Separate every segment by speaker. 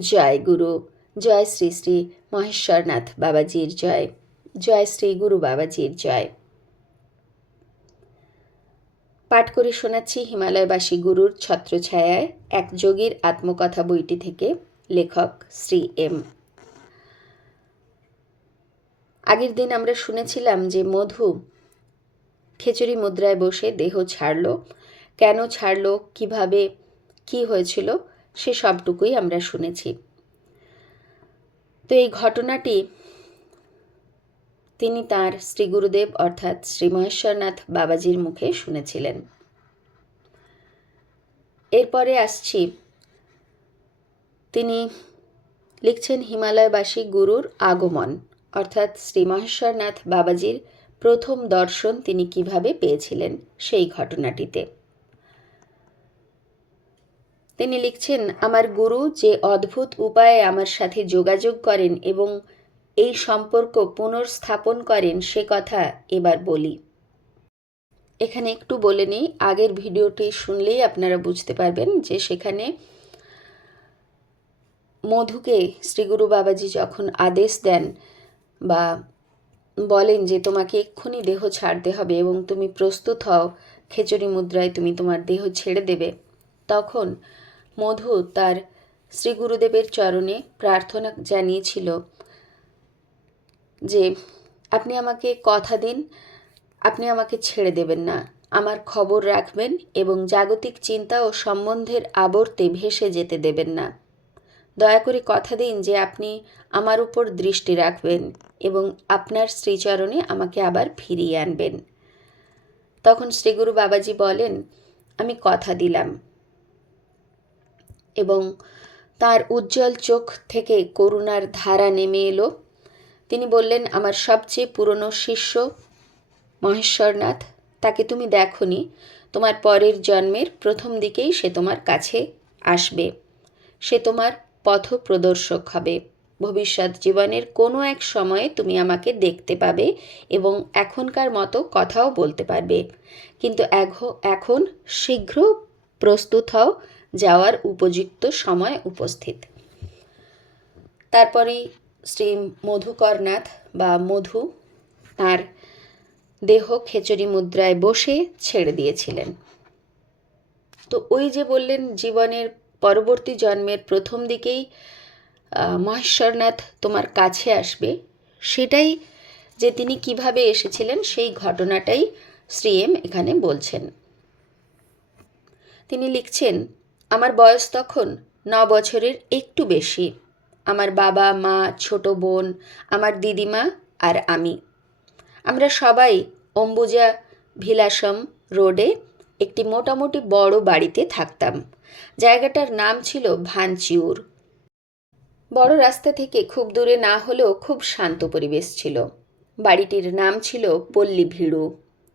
Speaker 1: জয় গুরু, জয় শ্রী শ্রী মহেশ্বরনাথ বাবাজির জয় জয় শ্রী গুরু বাবাজির জয়। পাঠ করে শোনাচ্ছি হিমালয়বাসী গুরুর ছত্রছায়ায় এক যোগীর আত্মকথা বইটি থেকে, লেখক শ্রী এম। আগের দিন আমরা শুনেছিলাম যে মধু খেচুরি মুদ্রায় বসে দেহ ছাড়ল। কেন ছাড়ল? কীভাবে? কি হয়েছিল? সে সবটুকুই আমরা শুনেছি। তো এই ঘটনাটি তিনি তার শ্রী গুরুদেব অর্থাৎ শ্রী মহেশ্বরনাথ বাবাজির মুখে শুনেছিলেন। এরপরে আসছি। তিনি লিখছেন হিমালয়বাসী গুরুর আগমন, অর্থাৎ শ্রী মহেশ্বরনাথ বাবাজির প্রথম দর্শন তিনি কীভাবে পেয়েছিলেন সেই ঘটনাটিতে। তিনি লিখছেন, আমার গুরু যে অদ্ভুত উপায়ে আমার সাথে যোগাযোগ করেন এবং এই সম্পর্ক পুনর্স্থাপন করেন, সে কথা এবার বলি। এখানে একটু বলে নিই, আগের ভিডিওটি শুনলেই আপনারা বুঝতে পারবেন যে সেখানে মধুকে শ্রীগুরু বাবাজি যখন আদেশ দেন বা বলেন যে তোমাকে এক্ষুনি দেহ ছাড়তে হবে এবং তুমি প্রস্তুত হও খেচুরি মুদ্রায় তুমি তোমার দেহ ছেড়ে দেবে, তখন মধু তার শ্রী গুরুদেবের চরণে প্রার্থনা জানিয়েছিল যে, আপনি আমাকে কথা দিন, আপনি আমাকে ছেড়ে দেবেন না। আমার খবর রাখবেন এবং জাগতিক চিন্তা ও সম্বন্ধের আবর্তে ভেসে যেতে দেবেন না। দয়া করে কথা দিন যে, আপনি আমার উপর দৃষ্টি রাখবেন এবং আপনার শ্রীচরণে আমাকে আবার ফিরিয়ে আনবেন। তখন শ্রীগুরু বাবাজি বলেন, আমি কথা দিলাম। এবং তার উজ্জ্বল চোখ থেকে করুণার ধারা নেমে এলো। তিনি বললেন, আমার সবচেয়ে পুরনো শিষ্য মহেশ্বরনাথ, তাকে তুমি দেখনি। তোমার পরের জন্মের প্রথম দিকেই সে তোমার কাছে আসবে। সে তোমার পথ প্রদর্শক হবে। ভবিষ্যৎ জীবনের কোনো এক সময়ে তুমি আমাকে দেখতে পাবে এবং এখনকার মতো কথাও বলতে পারবে। কিন্তু এখন শীঘ্র প্রস্তুত হও যাওয়ার উপযুক্ত সময় উপস্থিত। তারপরে শ্রী মধুকরনাথ বা মধু তার দেহ খেচুরি মুদ্রায় বসে ছেড়ে দিয়েছিলেন। তো ওই যে বললেন জীবনের পরবর্তী জন্মের প্রথম দিকেই মহেশ্বরনাথ তোমার কাছে আসবে, সেটাই যে তিনি কীভাবে এসেছিলেন সেই ঘটনাটাই শ্রী এম এখানে বলছেন। তিনি লিখছেন আমার বয়স তখন ন বছরের একটু বেশি। আমার বাবা, মা, ছোট বোন, আমার দিদিমা আর আমি। আমরা সবাই অম্বুজা ভিলাসম রোডে একটি মোটামুটি বড় বাড়িতে থাকতাম। জায়গাটার নাম ছিল ভানচিউর। বড় রাস্তা থেকে খুব দূরে না হলেও খুব শান্ত পরিবেশ ছিল। বাড়িটির নাম ছিল পল্লী ভিড়ু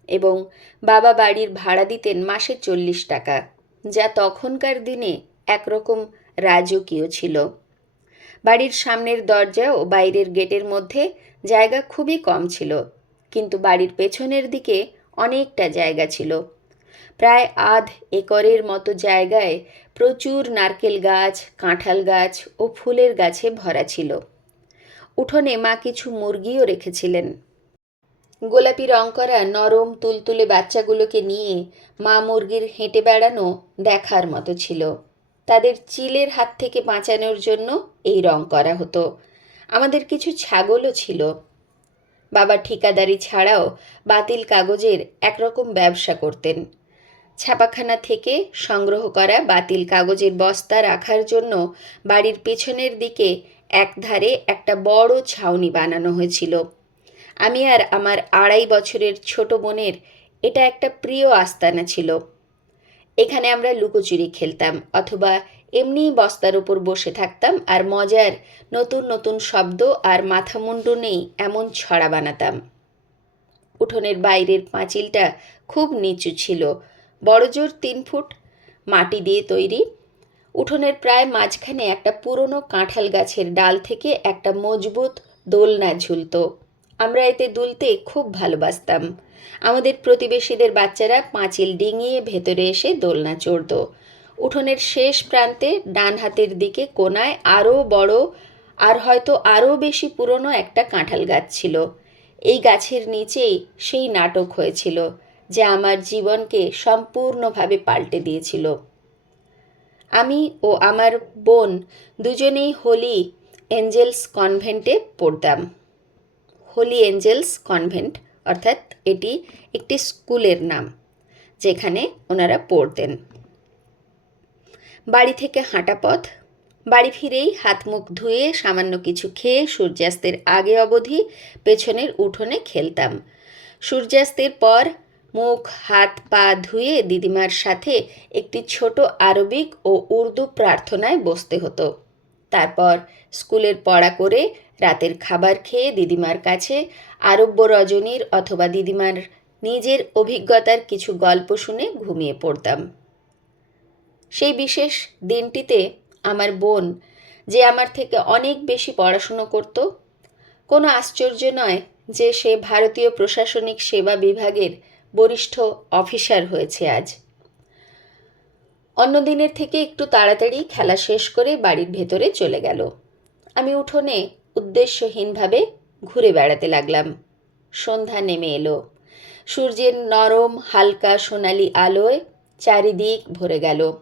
Speaker 1: এবং বাবা বাড়ির ভাড়া দিতেন মাসে চল্লিশ টাকা। যা তখনকার দিনে একরকম রাজকীয় ছিল। বাড়ির সামনের দরজা ও বাইরের গেটের মধ্যে জায়গা খুবই কম ছিল, কিন্তু বাড়ির পেছনের দিকে অনেকটা জায়গা ছিল। প্রায় আধ একরের মতো জায়গায় প্রচুর নারকেল গাছ, কাঁঠাল গাছ ও ফুলের গাছে ভরা ছিল। উঠোনে মা কিছু মুরগিও রেখেছিলেন। গোলাপি রং করা নরম তুলতুলে বাচ্চাগুলোকে নিয়ে মা মুরগির হেঁটে বেড়ানো দেখার মতো ছিল। তাদের চিলের হাত থেকে বাঁচানোর জন্য এই রং করা হতো। আমাদের কিছু ছাগলও ছিল। বাবা ঠিকাদারি ছাড়াও বাতিল কাগজের একরকম ব্যবসা করতেন। ছাপাখানা থেকে সংগ্রহ করা বাতিল কাগজের বস্তা রাখার জন্য বাড়ির পেছনের দিকে একধারে একটা বড় ছাউনি বানানো হয়েছিল। আমি আর আমার আড়াই বছরের ছোট বোনের এটা একটা প্রিয় আস্তানা ছিল। এখানে আমরা লুকোচুরি খেলতাম অথবা এমনিই বস্তার উপর বসে থাকতাম আর মজার নতুন নতুন শব্দ আর মাথা মুন্ডু নেই এমন ছড়া বানাতাম। উঠোনের বাইরের পাঁচিলটা খুব নিচু ছিল বড়জোর তিন ফুট, মাটি দিয়ে তৈরি। উঠোনের প্রায় মাঝখানে একটা পুরনো কাঁঠাল গাছের ডাল থেকে একটা মজবুত দোলনা ঝুলত। আমরা এতে দুলতে খুব ভালোবাসতাম। আমাদের প্রতিবেশীদের বাচ্চারা পাঁচিল ডিঙিয়ে ভেতরে এসে দোলনা চড়ত। উঠোনের শেষ প্রান্তে ডান হাতের দিকে কোনায় আরও বড় আর হয়তো আরও বেশি পুরনো একটা কাঁঠাল গাছ ছিল। এই গাছের নিচেই সেই নাটক হয়েছিল, যা আমার জীবনকে সম্পূর্ণভাবে পাল্টে দিয়েছিল। আমি ও আমার বোন দুজনেই হোলি এঞ্জেলস কনভেন্টে পড়তাম। হোলি এঞ্জেলস কনভেন্ট অর্থাৎ এটি একটি স্কুলের নাম, যেখানে ওনারা পড়তেন। বাড়ি থেকে হাঁটা পথ, বাড়ি ফিরেই হাত মুখ ধুয়ে সামান্য কিছু খেয়ে সূর্যাস্তের আগে অবধি পেছনের উঠোনে খেলতাম। সূর্যাস্তের পর মুখ, হাত, পা ধুয়ে দিদিমার সাথে একটি ছোট আরবিক ও উর্দু প্রার্থনায় বসতে হতো। তারপর স্কুলের পড়া করে রাতের খাবার খেয়ে দিদিমার কাছে আরব্য রজনীর অথবা দিদিমার নিজের অভিজ্ঞতার কিছু গল্প শুনে ঘুমিয়ে পড়তাম। সেই বিশেষ দিনটিতে আমার বোন যে আমার থেকে অনেক বেশি পড়াশুনো করত, কোনো আশ্চর্য নয় যে সে ভারতীয় প্রশাসনিক সেবা বিভাগের বরিষ্ঠ অফিসার হয়েছে আজ। অন্য দিনের থেকে একটু তাড়াতাড়ি খেলা শেষ করে বাড়ির ভেতরে চলে গেল। আমি উঠোনে উদ্দেশ্যহীনভাবে ঘুরে বেড়াতে লাগলাম। সন্ধ্যা নেমে এলো। সূর্যের নরম, হালকা, সোনালি আলোয় চারিদিক ভরে গেল।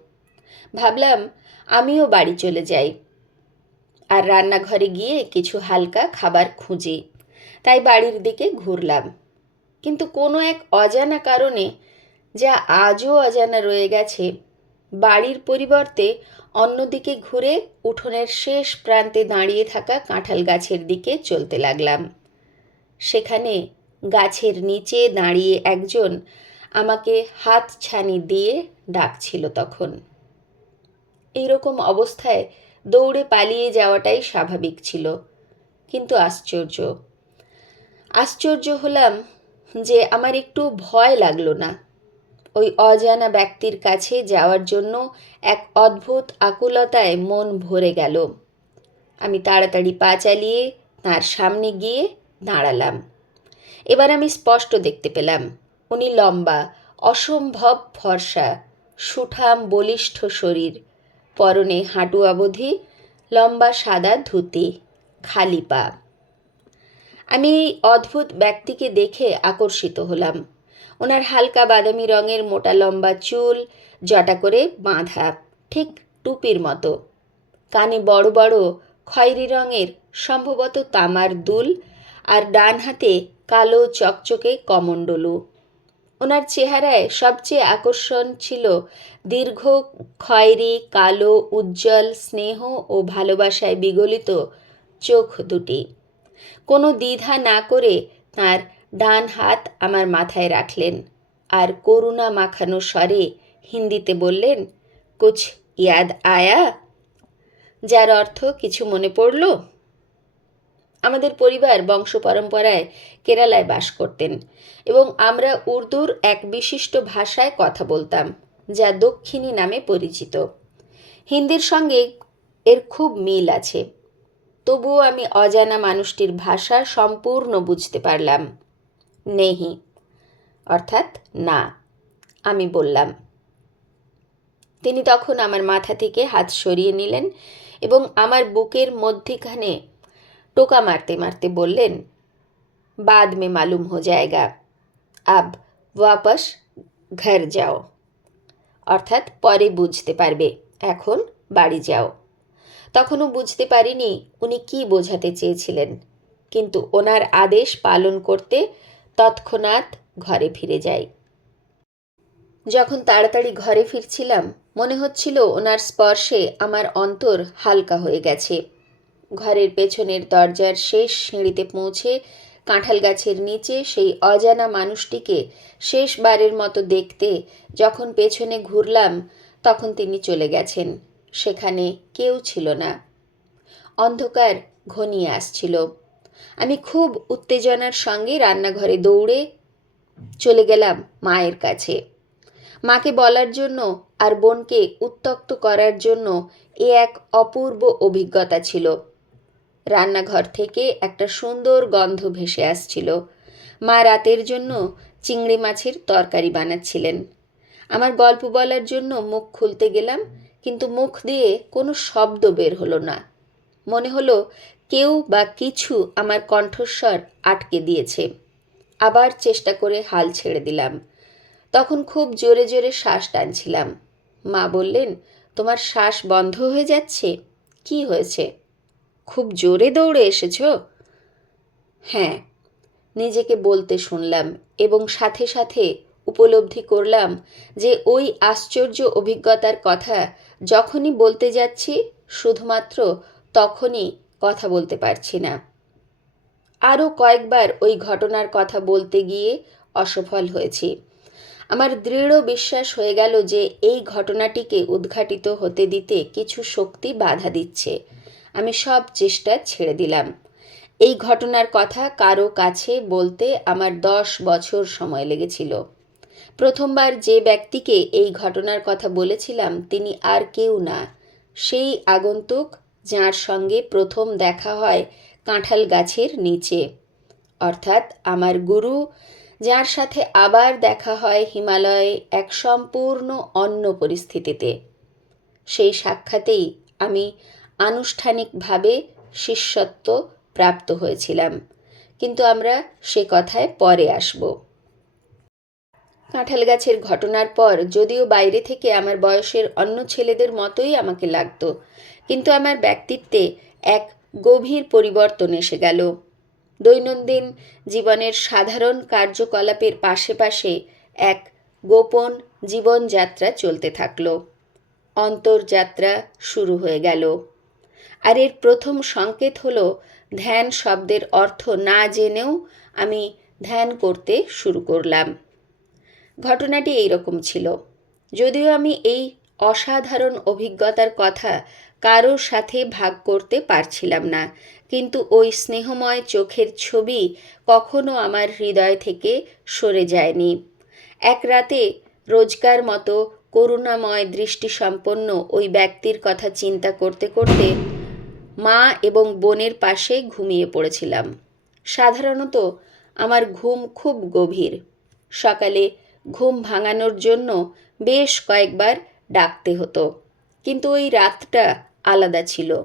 Speaker 1: ভাবলাম, আমিও বাড়ি চলে যাই। আর রান্নাঘরে গিয়ে কিছু হালকা খাবার খুঁজি। তাই বাড়ির দিকে ঘুরলাম। কিন্তু কোনো এক অজানা কারণে, যা আজও অজানা রয়ে গেছে বাড়ির পরিবর্তে অন্যদিকে ঘুরে উঠোনের শেষ প্রান্তে দাঁড়িয়ে থাকা কাঁঠাল গাছের দিকে চলতে লাগলাম। সেখানে গাছের নিচে দাঁড়িয়ে একজন আমাকে হাত ছানি দিয়ে ডাকছিল তখন। এইরকম অবস্থায় দৌড়ে পালিয়ে যাওয়াটাই স্বাভাবিক ছিল, কিন্তু আশ্চর্য। আশ্চর্য হলাম যে আমার একটু ভয় লাগল না। ওই অজানা ব্যক্তির কাছে যাওয়ার জন্য এক অদ্ভুত আকুলতায় মন ভরে গেল। আমি তাড়াতাড়ি পা চালিয়ে তার সামনে গিয়ে দাঁড়ালাম। এবার আমি স্পষ্ট দেখতে পেলাম, উনি লম্বা, অসম্ভব ফর্সা, সুঠাম, বলিষ্ঠ শরীর, পরনে হাঁটু অবধি, লম্বা সাদা ধুতি, খালি পা। আমি অদ্ভুত ব্যক্তিকে দেখে আকর্ষিত হলাম। ওনার হালকা বাদামি রঙের মোটা লম্বা চুল, জটা করে বাঁধা, ঠিক টুপির মতো। কানে বড় বড় খয়েরি রঙের, সম্ভবত তামার দুল আর ডান হাতে কালো চকচকে কমণ্ডলু। ওনার চেহারায় সবচেয়ে আকর্ষণ ছিল দীর্ঘ, খয়েরি, কালো, উজ্জ্বল স্নেহ ও ভালোবাসায় বিগলিত চোখ দুটি। কোনো দ্বিধা না করে তার ডান হাত আমার মাথায় রাখলেন আর করুণা মাখানো স্বরে হিন্দিতে বললেন, কুছ ইয়াদ আয়া? যার অর্থ, কিছু মনে পড়ল? আমাদের পরিবার বংশ পরম্পরায় কেরালায় বাস করতেন এবং আমরা উর্দুর এক বিশিষ্ট ভাষায় কথা বলতাম, যা দক্ষিণী নামে পরিচিত। হিন্দির সঙ্গে এর খুব মিল আছে। তবুও আমি অজানা মানুষটির ভাষা সম্পূর্ণ বুঝতে পারলাম। নেহি। অর্থাৎ না, আমি বললাম। তিনি তখন আমার মাথা থেকে হাত সরিয়ে নিলেন এবং আমার বুকের মধ্যেখানে টোকা মারতে মারতে বললেন, বাদ মে মালুম হো জায়গা, আব ওয়াপস ঘর যাও। অর্থাৎ পরে বুঝতে পারবে, এখন বাড়ি যাও। তখনও বুঝতে পারিনি উনি কি বোঝাতে চেয়েছিলেন, কিন্তু ওনার আদেশ পালন করতে তৎক্ষণাৎ ঘরে ফিরে যাই। যখন তাড়াতাড়ি ঘরে ফিরছিলাম, মনে হচ্ছিল ওনার স্পর্শে আমার অন্তর হালকা হয়ে গেছে। ঘরের পেছনের দরজার শেষ সিঁড়িতে পৌঁছে কাঁঠাল গাছের নিচে সেই অজানা মানুষটিকে শেষবারের মতো দেখতে যখন পেছনে ঘুরলাম, তখন তিনি চলে গেছেন। সেখানে কেউ ছিল না। অন্ধকার ঘনিয়ে আসছিল। আমি খুব উত্তেজনার সঙ্গে রান্নাঘরে দৌড়ে চলে গেলাম মায়ের কাছে। মাকে বলার জন্য আর বোনকে উত্তক্ত করার জন্য এ এক অপূর্ব অভিজ্ঞতা ছিল। রান্নাঘর থেকে একটা সুন্দর গন্ধ ভেসে আসছিল। মা রাতের জন্য চিংড়ি মাছের তরকারি বানাচ্ছিলেন। আমার গল্প বলার জন্য মুখ খুলতে গেলাম, কিন্তু মুখ দিয়ে কোনো শব্দ বের হলো না। মনে হলো কেউ বা কিছু আমার কণ্ঠস্বর আটকে দিয়েছে। আবার চেষ্টা করে হাল ছেড়ে দিলাম। তখন খুব জোরে জোরে শ্বাস টানছিলাম। মা বললেন, তোমার শ্বাস বন্ধ হয়ে যাচ্ছে? কি হয়েছে? খুব জোরে দৌড়ে এসেছ? হ্যাঁ নিজেকে বলতে শুনলাম এবং সাথে সাথে উপলব্ধি করলাম যে ওই আশ্চর্য অভিজ্ঞতার কথা যখনই বলতে যাচ্ছি, শুধুমাত্র তখনই কথা বলতে পারছি না। আরও কয়েকবার ওই ঘটনার কথা বলতে গিয়ে অসফল হয়েছি। আমার দৃঢ় বিশ্বাস হয়ে গেল যে এই ঘটনাটিকে উদ্ঘাটিত হতে দিতে কিছু শক্তি বাধা দিচ্ছে। আমি সব চেষ্টা ছেড়ে দিলাম। এই ঘটনার কথা কারও কাছে বলতে আমার দশ বছর সময় লেগেছিল। প্রথমবার যে ব্যক্তিকে এই ঘটনার কথা বলেছিলাম, তিনি আর কেউ না। সেই আগন্তুক যার সঙ্গে প্রথম দেখা হয় কাঁঠাল গাছের নিচে। অর্থাৎ আমার গুরু, যার সাথে আবার দেখা হয় হিমালয়ে এক সম্পূর্ণ অন্য পরিস্থিতিতে। সেই সাক্ষাতেই আমি আনুষ্ঠানিকভাবে শিষ্যত্ব প্রাপ্ত হয়েছিলাম, কিন্তু আমরা সে কথায় পরে আসব। কাঁঠাল গাছের ঘটনার পর যদিও বাইরে থেকে আমার বয়সের অন্য ছেলেদের মতোই আমাকে লাগতো কিন্তু আমার ব্যক্তিত্বে এক গভীর পরিবর্তন এসে গেল। দৈনন্দিন জীবনের সাধারণ কার্যকলাপের পাশে এক গোপন জীবনযাত্রা চলতে থাকল। অন্তর্যাত্রা শুরু হয়ে গেল। আর এর প্রথম সংকেত হলো ধ্যান শব্দের অর্থ না জেনেও আমি ধ্যান করতে শুরু করলাম। ঘটনাটি এইরকম ছিল। যদিও আমি এই অসাধারণ অভিজ্ঞতার কথা কারোর সাথে ভাগ করতে পারছিলাম না। কিন্তু ওই স্নেহময় চোখের ছবি কখনো আমার হৃদয় থেকে সরে যায়নি। এক রাতে রোজকার মতো করুণাময় দৃষ্টিসম্পন্ন ওই ব্যক্তির কথা চিন্তা করতে করতে মা এবং বোনের পাশে ঘুমিয়ে পড়েছিলাম। সাধারণত আমার ঘুম খুব গভীর। সকালে ঘুম ভাঙানোর জন্য বেশ কয়েকবার ডাকতে হতো। কিন্তু ওই রাতটা আলাদা ছিল।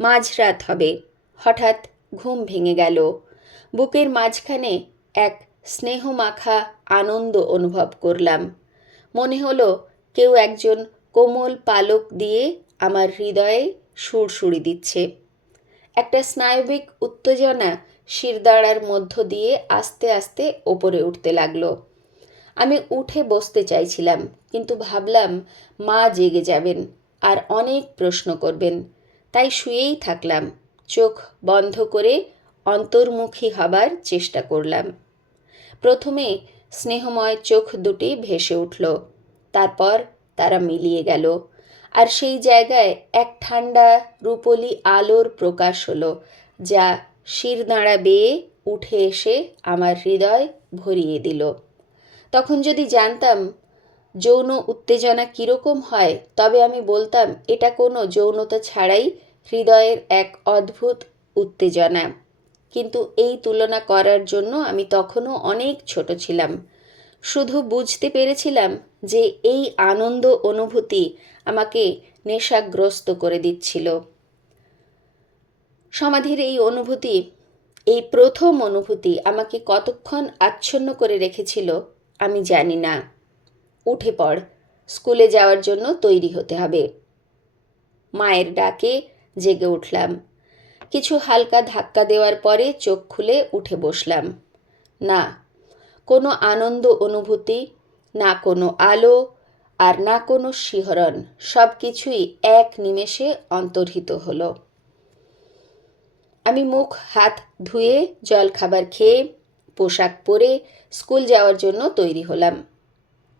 Speaker 1: মাঝরাত হবে। হঠাৎ ঘুম ভেঙে গেল। বুকের মাঝখানে এক স্নেহমাখা আনন্দ অনুভব করলাম। মনে হলো কেউ একজন কোমল পালক দিয়ে আমার হৃদয়ে সুরসুরি দিচ্ছে। একটা স্নায়বিক উত্তেজনা শিরদাঁড়ার মধ্য দিয়ে আস্তে আস্তে ওপরে উঠতে লাগল। আমি উঠে বসতে চাইছিলাম, কিন্তু ভাবলাম মা জেগে যাবেন। আর অনেক প্রশ্ন করবেন। তাই শুয়েই থাকলাম। চোখ বন্ধ করে অন্তর্মুখী হবার চেষ্টা করলাম। প্রথমে স্নেহময় চোখ দুটি ভেসে উঠল। তারপর তারা মিলিয়ে গেল। আর সেই জায়গায় এক ঠান্ডা রূপলি আলোর প্রকাশ হলো, যা শিরদাঁড়া বেয়ে উঠে এসে আমার হৃদয় ভরিয়ে দিল। তখন যদি জানতাম যৌন উত্তেজনা কীরকম হয়? তবে আমি বলতাম, এটা কোনো যৌনতা ছাড়াই হৃদয়ের এক অদ্ভুত উত্তেজনা। কিন্তু এই তুলনা করার জন্য আমি তখনও অনেক ছোট ছিলাম। শুধু বুঝতে পেরেছিলাম যে এই আনন্দ অনুভূতি আমাকে নেশাগ্রস্ত করে দিচ্ছিল। সমাধির এই অনুভূতি, এই প্রথম অনুভূতি আমাকে কতক্ষণ আচ্ছন্ন করে রেখেছিল আমি জানি না। উঠে পড়। স্কুলে যাওয়ার জন্য তৈরি হতে হবে। মায়ের ডাকে জেগে উঠলাম। কিছু হালকা ধাক্কা দেওয়ার পরে চোখ খুলে উঠে বসলাম। না, কোনো আনন্দ অনুভূতি, না কোনো আলো আর না কোনো শিহরণ, সব কিছুই এক নিমেষে অন্তর্হিত হলো। আমি মুখ, হাত ধুয়ে জল খাবার খেয়ে পোশাক পরে স্কুল যাওয়ার জন্য তৈরি হলাম।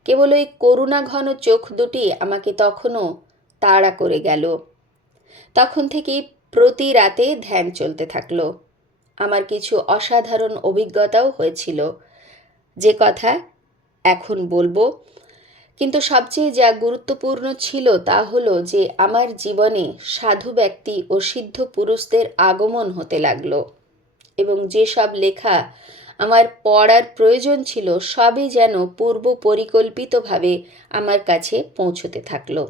Speaker 1: কেবল ওই করুণা ঘন চোখ দুটি আমাকে তখনও তাড়া করে গেল। তখন থেকেই প্রতি রাতে ধ্যান চলতে থাকল। আমার কিছু অসাধারণ অভিজ্ঞতাও হয়েছিল। যে কথা এখন বলব। কিন্তু সবচেয়ে যা গুরুত্বপূর্ণ ছিল তা হলো যে আমার জীবনে সাধু ব্যক্তি ও সিদ্ধ পুরুষদের আগমন হতে লাগল। এবং যেসব লেখা আমার পড়ার প্রয়োজন ছিল সবই যেন পূর্ব পরিকল্পিতভাবে আমার কাছে পৌঁছতে থাকল।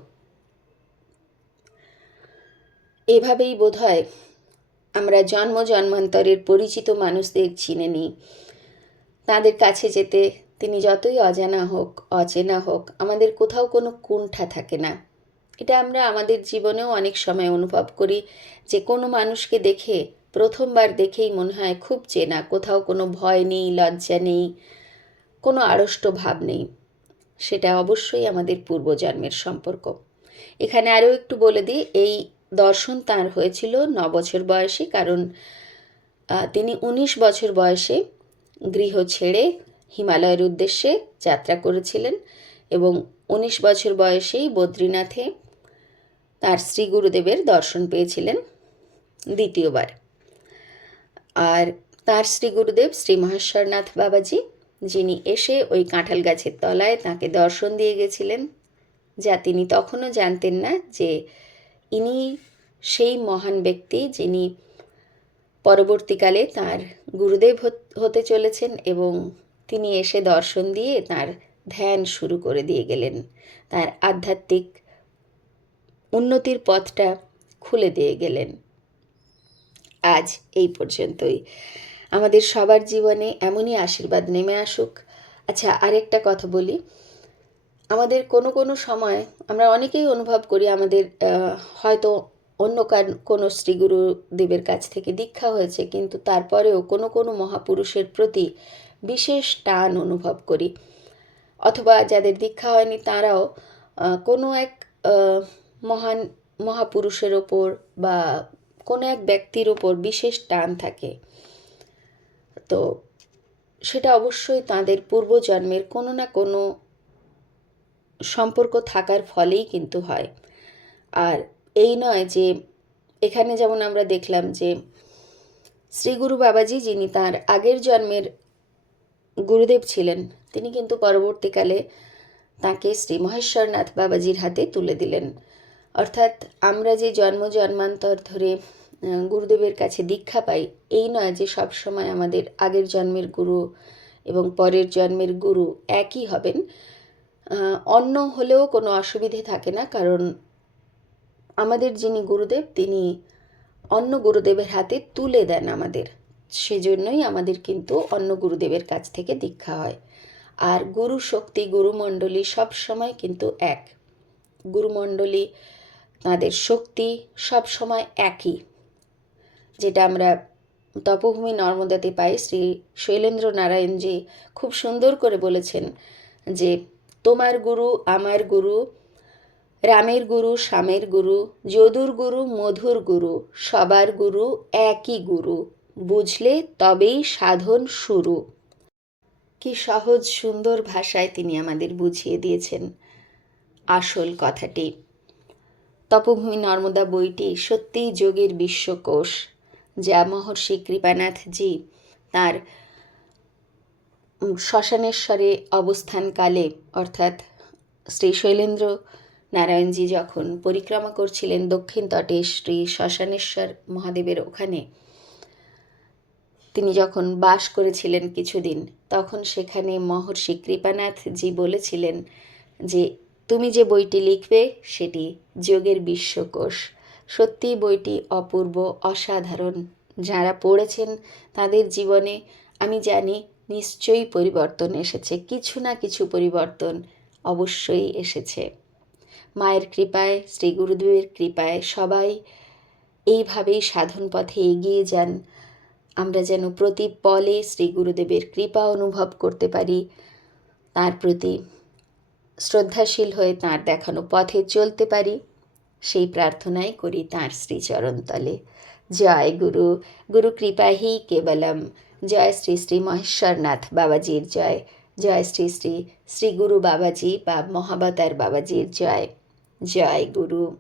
Speaker 1: এভাবেই বোধহয় আমরা জন্ম জন্মান্তরের পরিচিত মানুষদের চিনে নিই। তাদের কাছে যেতে তিনি যতই অজানা হোক, অচেনা হোক, আমাদের কোথাও কোনো কুণ্ঠা থাকে না। এটা আমরা আমাদের জীবনেও অনেক সময় অনুভব করি যে কোনো মানুষকে দেখে প্রথমবার দেখেই মনে হয় খুব চেনা, কোথাও কোনো ভয় নেই, লজ্জা নেই, কোনো আড়ষ্ট ভাব নেই। সেটা অবশ্যই আমাদের পূর্বজন্মের সম্পর্ক। এখানে আরও একটু বলে দিই, এই দর্শন তার হয়েছিল ন বছর বয়সে, কারণ তিনি ১৯ বছর বয়সে গৃহ ছেড়ে হিমালয়ের উদ্দেশ্যে যাত্রা করেছিলেন এবং ১৯ বছর বয়সেই বদ্রীনাথে তার শ্রী গুরুদেবের দর্শন পেয়েছিলেন দ্বিতীয়বার। আর তার শ্রী গুরুদেব শ্রী মহেশ্বরনাথ বাবাজি, যিনি এসে ওই কাঁঠাল গাছের তলায় তাকে দর্শন দিয়ে গেছিলেন, যা তিনি তখনও জানতেন না যে ইনি সেই মহান ব্যক্তি যিনি পরবর্তীকালে তার গুরুদেব হতে চলেছেন এবং তিনি এসে দর্শন দিয়ে তার ধ্যান শুরু করে দিয়ে গেলেন। তার আধ্যাত্মিক উন্নতির পথটা খুলে দিয়ে গেলেন। আজ এই পর্যন্তই। আমাদের সবার জীবনে এমনই আশীর্বাদ নেমে আসুক। আচ্ছা আরেকটা কথা বলি। আমাদের কোনো কোনো সময় আমরা অনেকেই অনুভব করি আমাদের হয়তো অন্য কোনো শ্রীগুরুদেবের কাছ থেকে দীক্ষা হয়েছে, কিন্তু তারপরেও কোনো কোনো মহাপুরুষের প্রতি বিশেষ টান অনুভব করি। অথবা যাদের দীক্ষা হয়নি তারাও কোনো এক মহান মহাপুরুষের ওপর বা কোনো এক ব্যক্তির ওপর বিশেষ টান থাকে। তো সেটা অবশ্যই তাদের পূর্বজন্মের কোনো না কোনো সম্পর্ক থাকার ফলেই কিন্তু হয়। আর এই নয় যে এখানে যেমন আমরা দেখলাম যে শ্রীগুরু বাবাজি যিনি তার আগের জন্মের গুরুদেব ছিলেন, তিনি কিন্তু পরবর্তীকালে তাকে শ্রী মহেশ্বরনাথ বাবাজির হাতে তুলে দিলেন। অর্থাৎ আমরা যে জন্ম জন্মান্তর ধরে গুরুদেবের কাছে দীক্ষা পাই। এই নয় যে সব সময় আমাদের আগের জন্মের গুরু এবং পরের জন্মের গুরু একই হবেন। অন্য হলেও কোনো অসুবিধে থাকে না, কারণ আমাদের যিনি গুরুদেব, তিনি অন্য গুরুদেবের হাতে তুলে দেন আমাদের। সেজন্যই আমাদের কিন্তু অন্য গুরুদেবের কাছ থেকে দীক্ষা হয়। আর গুরু শক্তি গুরুমণ্ডলী সব সময় কিন্তু এক। গুরুমণ্ডলী তাদের শক্তি সব সময় একই। যেটা আমরা তপভূমি নর্মদাতে পাই, শ্রী শৈলেন্দ্র নারায়ণজি খুব সুন্দর করে বলেছেন যে, তোমার গুরু, আমার গুরু, রামের গুরু শ্যামের গুরু, যদুর গুরু, মধুর গুরু, সবার গুরু, একই গুরু, বুঝলে তবেই সাধন শুরু কি সহজ, সুন্দর ভাষায় তিনি আমাদের বুঝিয়ে দিয়েছেন আসল কথাটি। তপভূমি নর্মদা বইটি সত্যিই যোগের বিশ্বকোষ। যা মহর্ষি কৃপানাথজি তার শ্মশানেশ্বরে অবস্থানকালে, অর্থাৎ শ্রী শৈলেন্দ্র নারায়ণজি যখন পরিক্রমা করছিলেন দক্ষিণ তটে শ্রী শ্মশানেশ্বর মহাদেবের ওখানে, তিনি যখন বাস করেছিলেন কিছুদিন, তখন সেখানে মহর্ষি কৃপানাথজি বলেছিলেন যে, তুমি যে বইটি লিখবে, সেটি যোগের বিশ্বকোষ। সত্যিই বইটি অপূর্ব, অসাধারণ। যারা পড়েছেন তাদের জীবনে, আমি জানি, নিশ্চয়ই পরিবর্তন এসেছে। কিছু না কিছু পরিবর্তন অবশ্যই এসেছে। মায়ের কৃপায়, শ্রী গুরুদেবের কৃপায় সবাই এইভাবেই সাধন পথে এগিয়ে যান। আমরা যেন প্রতি পলে শ্রী গুরুদেবের কৃপা অনুভব করতে পারি। তার প্রতি শ্রদ্ধাশীল হয়ে তাঁর দেখানো পথে চলতে পারি। সেই প্রার্থনাই করি তাঁর শ্রীচরণতলে। জয় গুরু গুরু কৃপা হি কেবলম। জয় শ্রী শ্রী মহেশ্বরনাথ বাবাজির জয়। জয় শ্রী শ্রী শ্রী গুরু বাবাজি বা মহাবতার বাবাজির জয়। জয় গুরু।